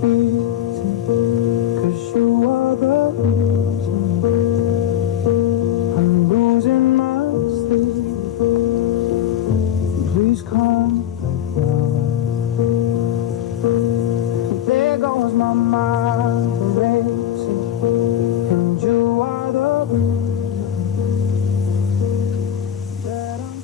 beating, 'cause you are the reason I'm losing my sleep. Please come back now. There goes my mind racing, and you are the reason that I'm.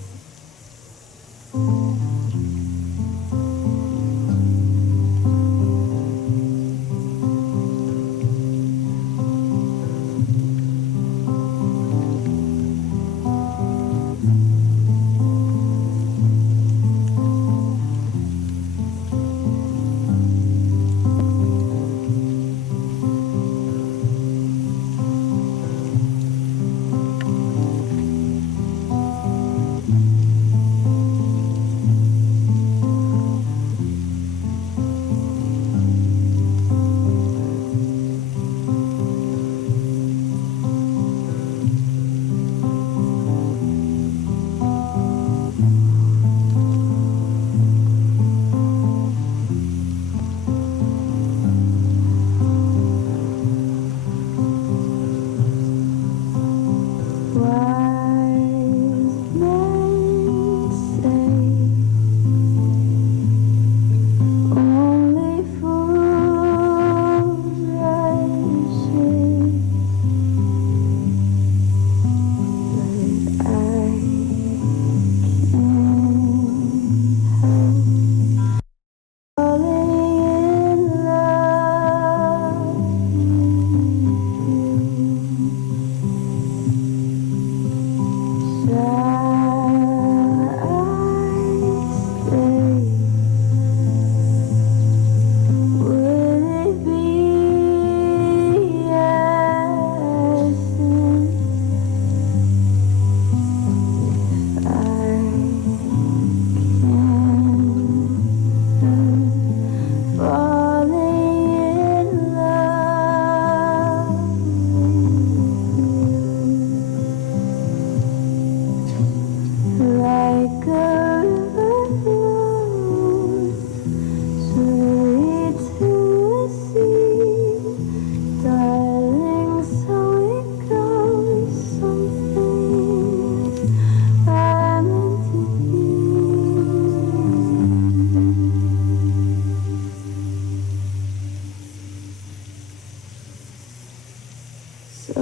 So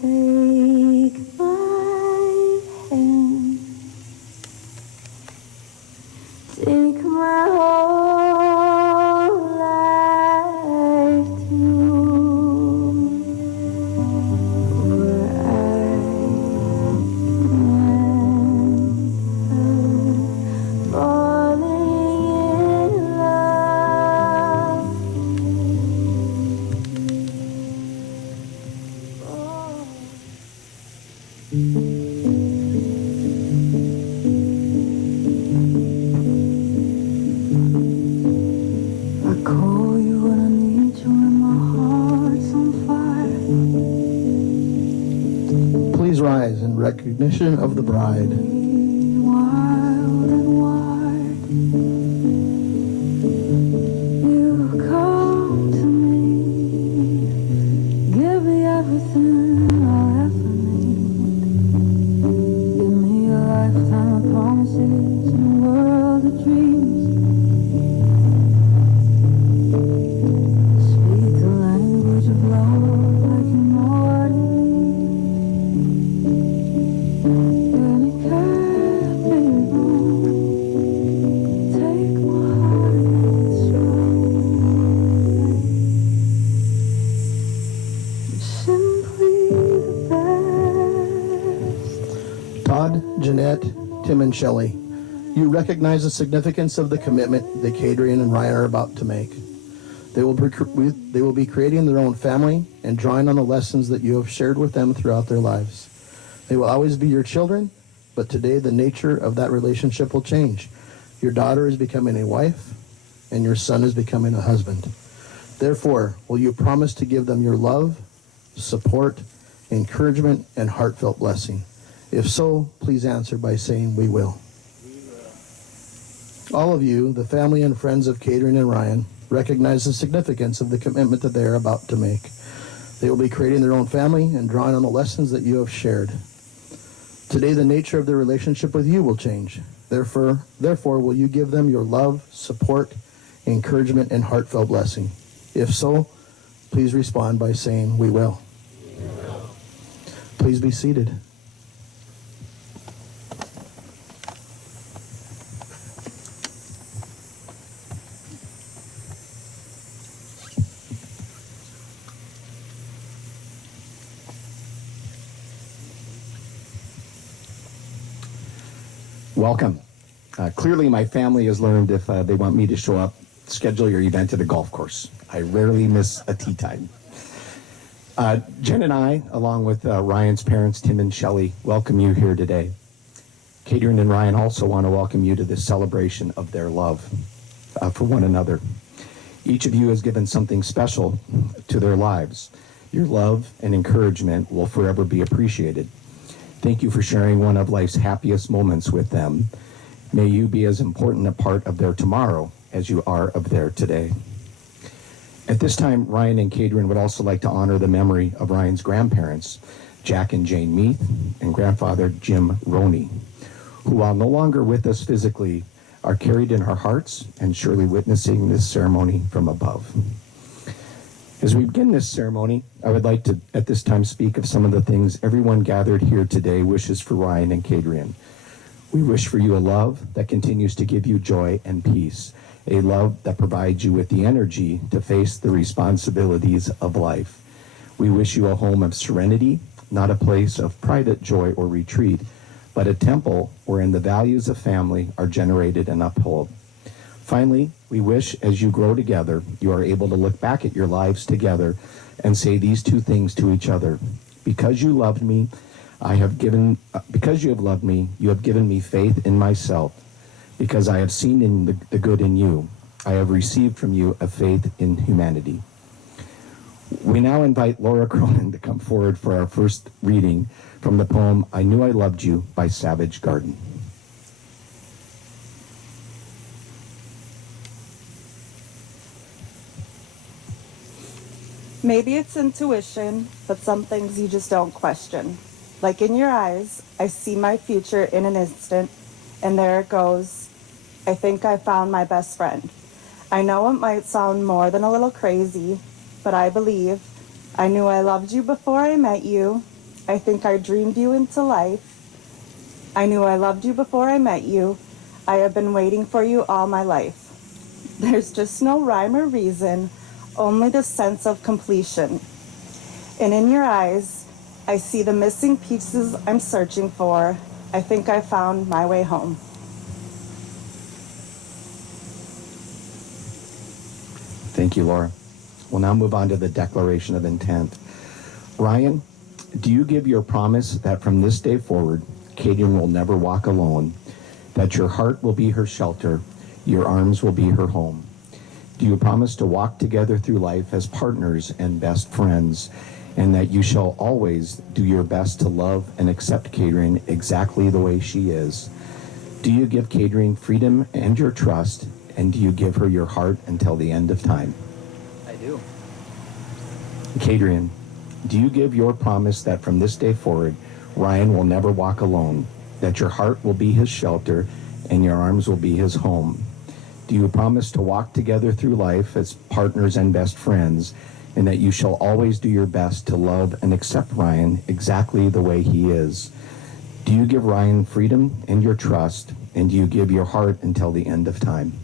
take my hand, take my whole life too, where I am falling in love. I call you when I need you and my heart's on fire. Please rise in recognition of the bride. Wild and wide, you come to me, give me everything I'll ever need. Give me a lifetime of promises and a world of dreams. Speak the language of love like you know what it means. And it can't be wrong. Take my heart and make it strong. Simply the best. Todd, Jeanette, Tim, and Shelley, you recognize the significance of the commitment that Kadrian and Ryan are about to make. They will be creating their own family and drawing on the lessons that you have shared with them throughout their lives. They will always be your children, but today the nature of that relationship will change. Your daughter is becoming a wife, and your son is becoming a husband. Therefore, will you promise to give them your love, support, encouragement, and heartfelt blessing? If so, please answer by saying, "We will." All of you, the family and friends of Kadrian and Ryan, recognize the significance of the commitment that they are about to make. They will be creating their own family and drawing on the lessons that you have shared. Today, the nature of their relationship with you will change. Therefore, will you give them your love, support, encouragement, and heartfelt blessing? If so, please respond by saying, "We will." Please be seated. Welcome. Clearly, my family has learned if they want me to show up, schedule your event at a golf course. I rarely miss a tee time. Jen and I, along with Ryan's parents, Tim and Shelley, welcome you here today. Kadrian and Ryan also want to welcome you to this celebration of their love for one another. Each of you has given something special to their lives. Your love and encouragement will forever be appreciated. Thank you for sharing one of life's happiest moments with them. May you be as important a part of their tomorrow as you are of their today. At this time, Ryan and Kadrian would also like to honor the memory of Ryan's grandparents, Jack and Jane Meath, and grandfather Jim Roney, who, while no longer with us physically, are carried in our hearts and surely witnessing this ceremony from above. As we begin this ceremony, I would like to, at this time, speak of some of the things everyone gathered here today wishes for Ryan and Kadrian. We wish for you a love that continues to give you joy and peace, a love that provides you with the energy to face the responsibilities of life. We wish you a home of serenity, not a place of private joy or retreat, but a temple wherein the values of family are generated and upheld. Finally, we wish as you grow together, you are able to look back at your lives together and say these two things to each other. Because you loved me, because you have loved me, you have given me faith in myself. Because I have seen in the good in you, I have received from you a faith in humanity. We now invite Laura Cronin to come forward for our first reading from the poem, I Knew I Loved You by Savage Garden. Maybe it's intuition, but some things you just don't question. Like in your eyes, I see my future in an instant, and there it goes. I think I found my best friend. I know it might sound more than a little crazy, but I believe. I knew I loved you before I met you. I think I dreamed you into life. I knew I loved you before I met you. I have been waiting for you all my life. There's just no rhyme or reason, only the sense of completion. And in your eyes, I see the missing pieces I'm searching for. I think I found my way home. Thank you, Laura. We'll now move on to the declaration of intent. Ryan, do you give your promise that from this day forward, Kadrian will never walk alone, that your heart will be her shelter, your arms will be her home? Do you promise to walk together through life as partners and best friends, and that you shall always do your best to love and accept Kadrian exactly the way she is? Do you give Kadrian freedom and your trust, and do you give her your heart until the end of time? I do. Kadrian, do you give your promise that from this day forward, Ryan will never walk alone, that your heart will be his shelter and your arms will be his home? Do you promise to walk together through life as partners and best friends, and that you shall always do your best to love and accept Ryan exactly the way he is? Do you give Ryan freedom and your trust, and do you give your heart until the end of time?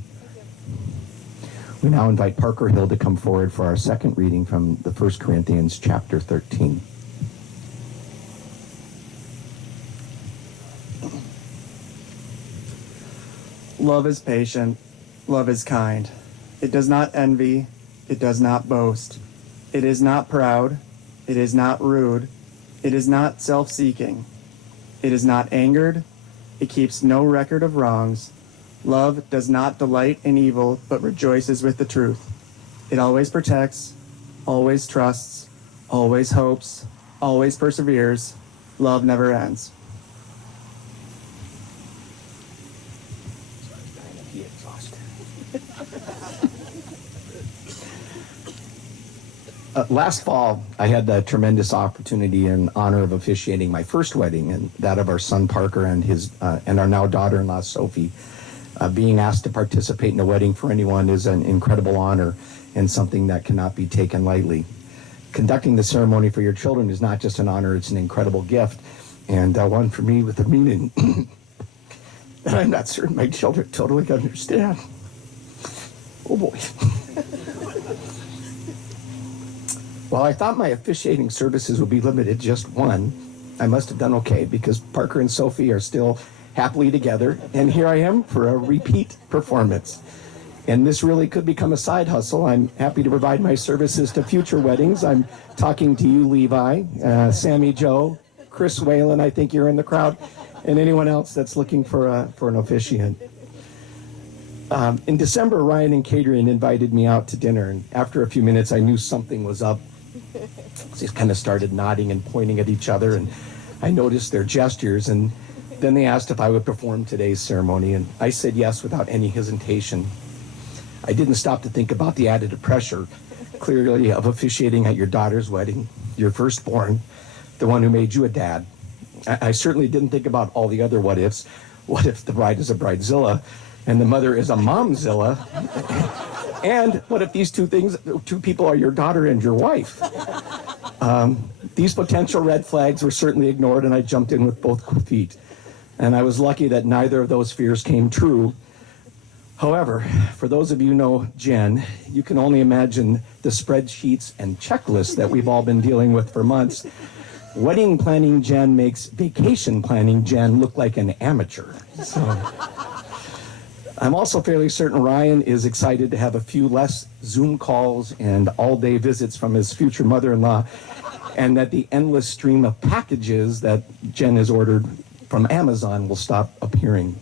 We now invite Parker Hill to come forward for our second reading from the 1 Corinthians chapter 13. Love is patient. Love is kind. It does not envy. It does not boast. It is not proud. It is not rude. It is not self-seeking. It is not angered. It keeps no record of wrongs. Love does not delight in evil, but rejoices with the truth. It always protects, always trusts, always hopes, always perseveres. Love never ends. Last fall, I had the tremendous opportunity and honor of officiating my first wedding, and that of our son Parker and and our now daughter-in-law Sophie. Being asked to participate in a wedding for anyone is an incredible honor and something that cannot be taken lightly. Conducting the ceremony for your children is not just an honor; it's an incredible gift, and one for me with a meaning that I'm not certain my children totally understand. Oh boy. While I thought my officiating services would be limited to just one, I must have done okay because Parker and Sophie are still happily together, and here I am for a repeat performance. And this really could become a side hustle. I'm happy to provide my services to future weddings. I'm talking to you, Levi, Sammy Joe, Chris Whalen, I think you're in the crowd, and anyone else that's looking for an officiant. In December, Ryan and Kadrian invited me out to dinner, and after a few minutes, I knew something was up. They kind of started nodding and pointing at each other, and I noticed their gestures, and then they asked if I would perform today's ceremony, and I said yes without any hesitation. I didn't stop to think about the added pressure, clearly, of officiating at your daughter's wedding, your firstborn, the one who made you a dad. I certainly didn't think about all the other what ifs. What if the bride is a bridezilla and the mother is a momzilla? And what if these two people are your daughter and your wife? These potential red flags were certainly ignored, and I jumped in with both feet. And I was lucky that neither of those fears came true. However, for those of you who know Jen, you can only imagine the spreadsheets and checklists that we've all been dealing with for months. Wedding planning Jen makes vacation planning Jen look like an amateur. So I'm also fairly certain Ryan is excited to have a few less Zoom calls and all-day visits from his future mother-in-law, and that the endless stream of packages that Jen has ordered from Amazon will stop appearing.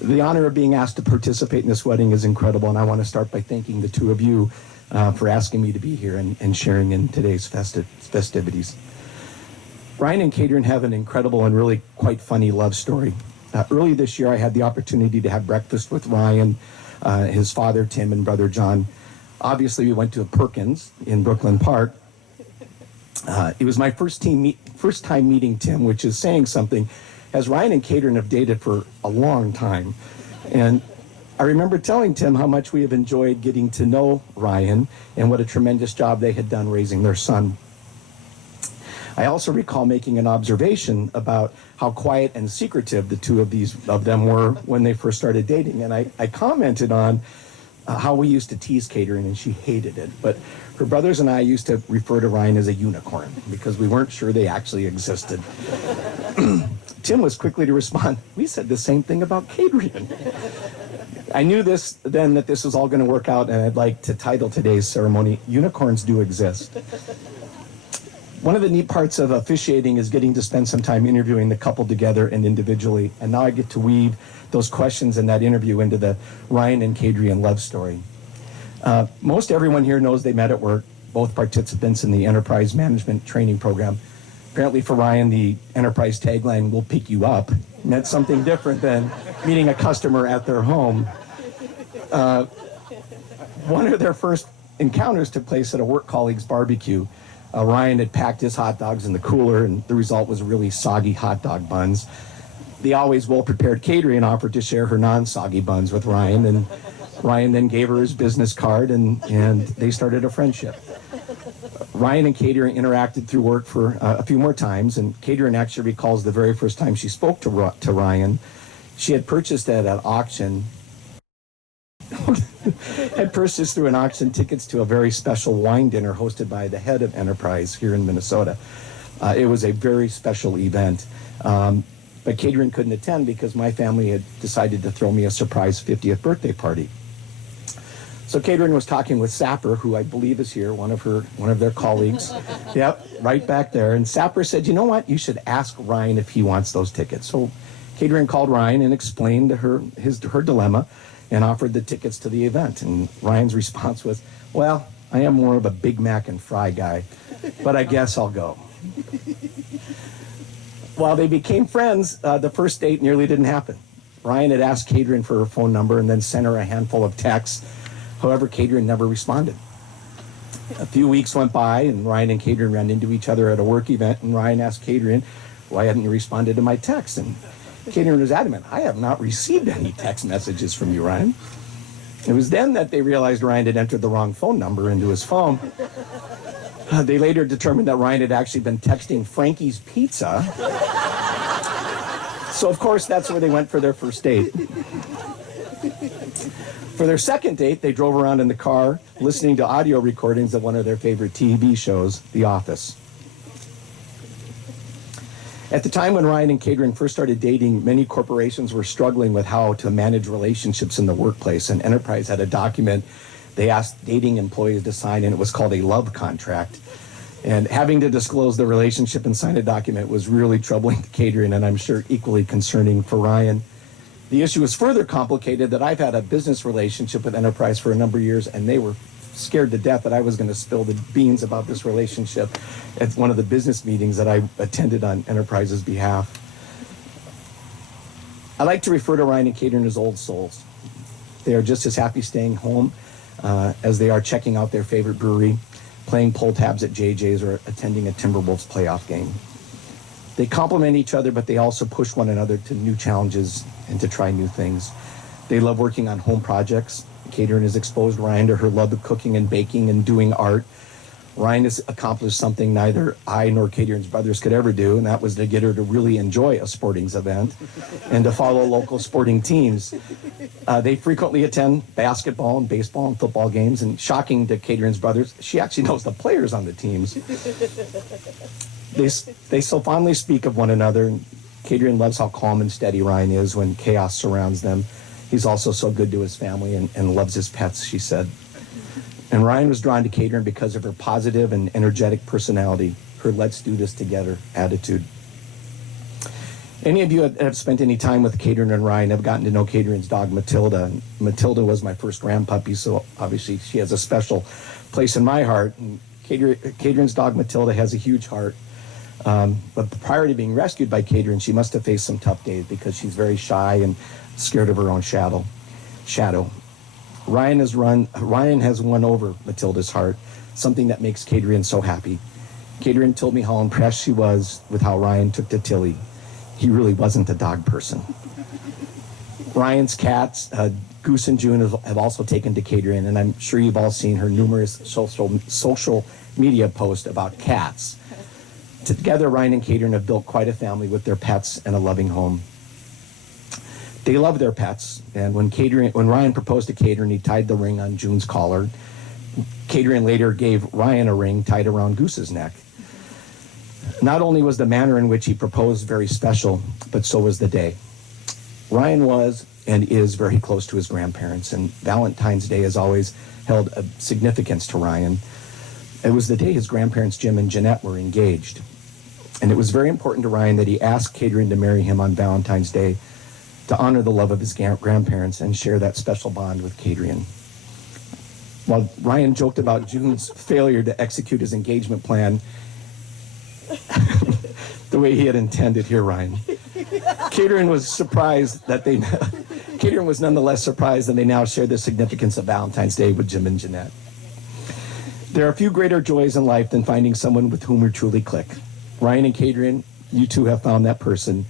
The honor of being asked to participate in this wedding is incredible, and I want to start by thanking the two of you for asking me to be here and sharing in today's festivities. Ryan and Kadrian have an incredible and really quite funny love story. Early this year, I had the opportunity to have breakfast with Ryan, his father, Tim, and brother, John. Obviously, we went to Perkins in Brooklyn Park. It was my first time meeting Tim, which is saying something, as Ryan and Kadrian have dated for a long time. And I remember telling Tim how much we have enjoyed getting to know Ryan and what a tremendous job they had done raising their son. I also recall making an observation about how quiet and secretive the two of them were when they first started dating. And I commented on how we used to tease Kadrian, and she hated it. But her brothers and I used to refer to Ryan as a unicorn because we weren't sure they actually existed. Tim was quickly to respond, "We said the same thing about Kadrian." I knew then that this was all going to work out, and I'd like to title today's ceremony, "Unicorns Do Exist." One of the neat parts of officiating is getting to spend some time interviewing the couple together and individually, and now I get to weave those questions in that interview into the Ryan and Kadrian love story. Most everyone here knows they met at work, both participants in the Enterprise Management Training Program. Apparently for Ryan, the Enterprise tagline, "We'll pick you up," meant something different than meeting a customer at their home. One of their first encounters took place at a work colleague's barbecue. Ryan had packed his hot dogs in the cooler, and the result was really soggy hot dog buns. The always well-prepared Kadrian offered to share her non-soggy buns with Ryan, and Ryan then gave her his business card, and they started a friendship. Ryan and Kadrian interacted through work for a few more times, and Kadrian actually recalls the very first time she spoke to Ryan. She had purchased at an auction through an auction tickets to a very special wine dinner hosted by the head of Enterprise here in Minnesota. It was a very special event, but Kadrian couldn't attend because my family had decided to throw me a surprise 50th birthday party. So Kadrian was talking with Sapper, who I believe is here, one of their colleagues. Yep, right back there. And Sapper said, "You know what? You should ask Ryan if he wants those tickets." So Kadrian called Ryan and explained her dilemma and offered the tickets to the event. And Ryan's response was, "Well, I am more of a Big Mac and fry guy, but I guess I'll go." While they became friends, the first date nearly didn't happen. Ryan had asked Kadrian for her phone number and then sent her a handful of texts. However, Kadrian never responded. A few weeks went by, and Ryan and Kadrian ran into each other at a work event, and Ryan asked Kadrian, why hadn't you responded to my text? And Kadrian was adamant, I have not received any text messages from you, Ryan. It was then that they realized Ryan had entered the wrong phone number into his phone. They later determined that Ryan had actually been texting Frankie's Pizza. So, of course, that's where they went for their first date. For their second date, they drove around in the car listening to audio recordings of one of their favorite TV shows, The Office. At the time when Ryan and Kadrian first started dating, many corporations were struggling with how to manage relationships in the workplace, and Enterprise had a document they asked dating employees to sign, and it was called a love contract. And having to disclose the relationship and sign a document was really troubling to Kadrian, and I'm sure equally concerning for Ryan. The issue was further complicated that I've had a business relationship with Enterprise for a number of years, and they were scared to death that I was going to spill the beans about this relationship at one of the business meetings that I attended on Enterprise's behalf. I like to refer to Ryan and Kadrian as old souls. They are just as happy staying home as they are checking out their favorite brewery, playing pull tabs at JJ's, or attending a Timberwolves playoff game. They complement each other, but they also push one another to new challenges and to try new things. They love working on home projects. Kadrian has exposed Ryan to her love of cooking and baking and doing art. Ryan has accomplished something neither I nor Kadrian's brothers could ever do, and that was to get her to really enjoy a sporting event and to follow local sporting teams. They frequently attend basketball and baseball and football games, and shocking to Kadrian's brothers, she actually knows the players on the teams. They so fondly speak of one another, and Kadrian loves how calm and steady Ryan is when chaos surrounds them. He's also so good to his family and loves his pets, she said. And Ryan was drawn to Kadrian because of her positive and energetic personality, her let's do this together attitude. Any of you that have spent any time with Kadrian and Ryan have gotten to know Kadrian's dog, Matilda. Matilda was my first grandpuppy, so obviously she has a special place in my heart. And Kadrian's dog, Matilda, has a huge heart. But prior to being rescued by Kadrian, she must have faced some tough days because she's very shy and scared of her own shadow. Ryan has won over Matilda's heart, something that makes Kadrian so happy. Kadrian told me how impressed she was with how Ryan took to Tilly. He really wasn't a dog person. Ryan's cats, Goose and June, have also taken to Kadrian, and I'm sure you've all seen her numerous social media posts about cats. Together, Ryan and Kadrian have built quite a family with their pets and a loving home. They love their pets, and when Ryan proposed to Kadrian, he tied the ring on June's collar. Kadrian later gave Ryan a ring tied around Goose's neck. Not only was the manner in which he proposed very special, but so was the day. Ryan was and is very close to his grandparents, and Valentine's Day has always held a significance to Ryan. It was the day his grandparents, Jim and Jeanette, were engaged. And it was very important to Ryan that he asked Kadrian to marry him on Valentine's Day to honor the love of his grandparents and share that special bond with Kadrian. While Ryan joked about June's failure to execute his engagement plan the way he had intended, here, Ryan, Kadrian was nonetheless surprised that they now share the significance of Valentine's Day with Jim and Jeanette. There are few greater joys in life than finding someone with whom we truly click. Ryan and Kadrian, you two have found that person.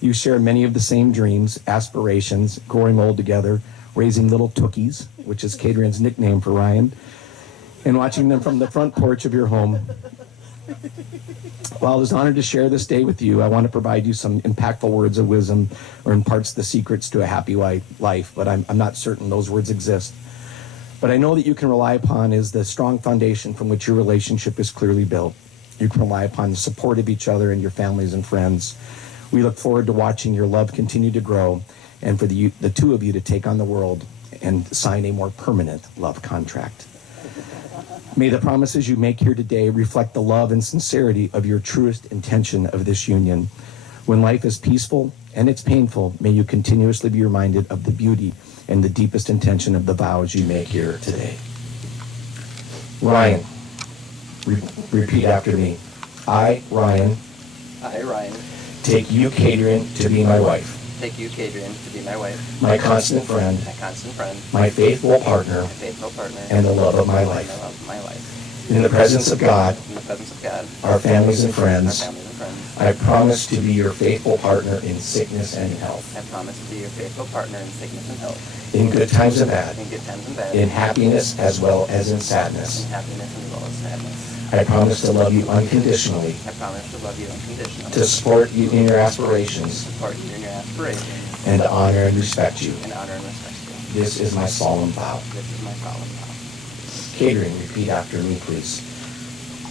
You share many of the same dreams, aspirations, growing old together, raising little tookies, which is Kadrian's nickname for Ryan, and watching them from the front porch of your home. While I was honored to share this day with you, I want to provide you some impactful words of wisdom or imparts the secrets to a happy life, but I'm not certain those words exist. But I know that you can rely upon is the strong foundation from which your relationship is clearly built. You can rely upon the support of each other and your families and friends. We look forward to watching your love continue to grow and for the two of you to take on the world and sign a more permanent love contract. May the promises you make here today reflect the love and sincerity of your truest intention of this union. When life is peaceful and it's painful, may you continuously be reminded of the beauty and the deepest intention of the vows you make here today. Ryan, repeat after me. I, Ryan, I, Ryan, take you, Kadrian, to be my wife. take you, Kadrian, to be my wife, my constant friend, my constant friend, my faithful partner, my faithful partner, and the love of my and life. the love of my life. In the presence of God, In the presence of God, our families and our friends, families and friends, I promise to be your faithful partner in sickness and health, I promise to be your faithful partner in sickness and health, in good times and bad, in good times and bad, in happiness as well as in sadness. in happiness as well as sadness. I promise to love you unconditionally, I promise to love you unconditionally, to support you in your aspirations, support you in your aspirations, and to honor and respect you. and honor and respect you. This is my solemn vow. This is my solemn vow. Kadrian, repeat after me, please.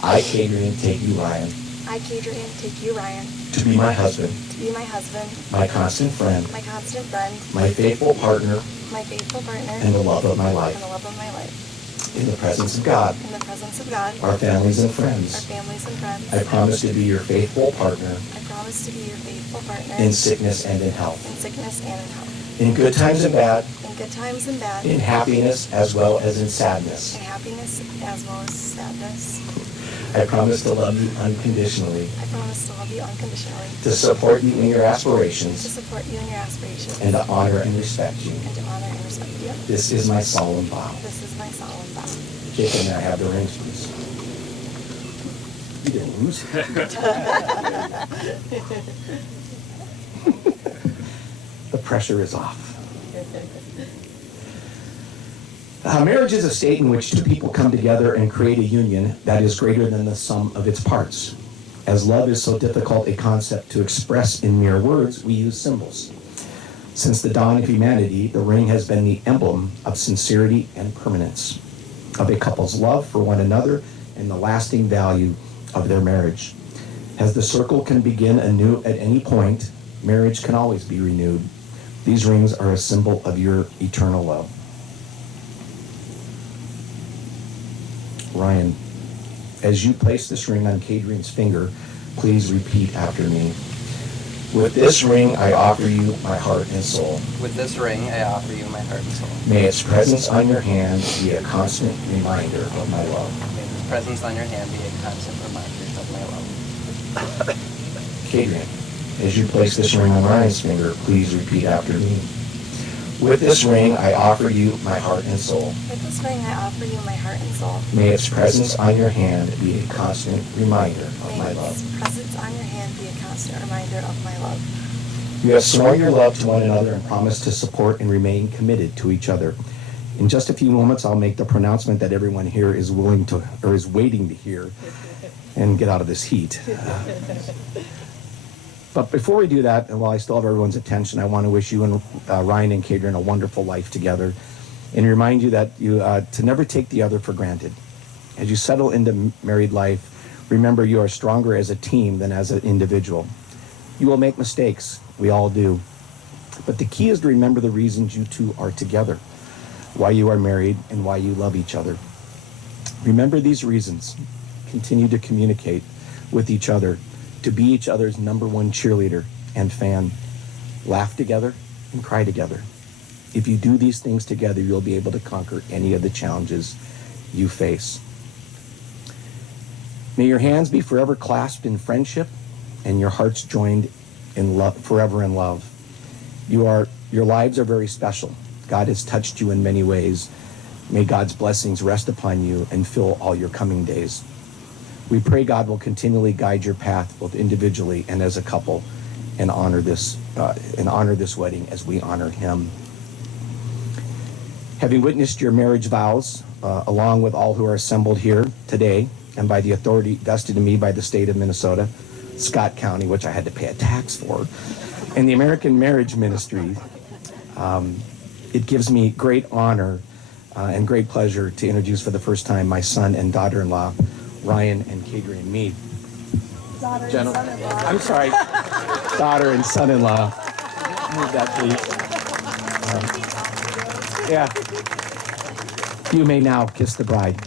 I, Kadrian, take you, Ryan, I, Kadrian, take you, Ryan, to be my husband, to be my husband, my constant friend, my constant friend, my faithful partner, my faithful partner, and the love of my and life. the love of my life. In the presence of God, In the presence of God, our families and our friends, families and friends, I promise to be your faithful partner I promise to be your faithful partner in sickness and in health, in sickness and in health, in good times and bad, in good times and bad, in happiness as well as in sadness. in happiness as well as sadness. I promise to love you unconditionally, I promise to love you unconditionally, to support you in your to aspirations, support you in your aspirations, and to honor and respect you. and to honor and respect you. This is my solemn vow. This is my solemn vow. Jacob, may I have the rings, please? You didn't lose. The pressure is off. Marriage is a state in which two people come together and create a union that is greater than the sum of its parts. As love is so difficult a concept to express in mere words, we use symbols. Since the dawn of humanity, the ring has been the emblem of sincerity and permanence, of a couple's love for one another and the lasting value of their marriage. As the circle can begin anew at any point, marriage can always be renewed. These rings are a symbol of your eternal love. Ryan, as you place this ring on Kadrian's finger, please repeat after me. With this ring, I offer you my heart and soul. With this ring, I offer you my heart and soul. May its presence on your hand be a constant reminder of my love. May this presence on your hand be a constant reminder of my love. Kadrian, as you place this ring on Ryan's finger, please repeat after me. With this ring, I offer you my heart and soul. With this ring, I offer you my heart and soul. May its presence on your hand be a constant reminder of May my love. its presence on your hand be a constant reminder of my love. You have sworn your love to one another and promised to support and remain committed to each other. In just a few moments, I'll make the pronouncement that everyone here is willing to, or is waiting to hear, and get out of this heat. But before we do that, and while I still have everyone's attention, I want to wish you and Ryan and Kadrian a wonderful life together, and remind you that you to never take the other for granted. As you settle into married life, remember you are stronger as a team than as an individual. You will make mistakes. We all do. But the key is to remember the reasons you two are together, why you are married, and why you love each other. Remember these reasons. Continue to communicate with each other, to be each other's number one cheerleader and fan. Laugh together and cry together. If you do these things together, you'll be able to conquer any of the challenges you face. May your hands be forever clasped in friendship and your hearts joined in love, forever in love. Your lives are very special. God has touched you in many ways. May God's blessings rest upon you and fill all your coming days. We pray God will continually guide your path, both individually and as a couple, and honor this wedding as we honor Him. Having witnessed your marriage vows, along with all who are assembled here today, and by the authority vested in me by the state of Minnesota, Scott County, which I had to pay a tax for, and the American Marriage Ministry, it gives me great honor and great pleasure to introduce for the first time my son and daughter-in-law, Ryan and Kadrian Mead. Daughter and Gentlemen, son-in-law. I'm sorry, daughter and son-in-law. Move that, please. Yeah. You may now kiss the bride.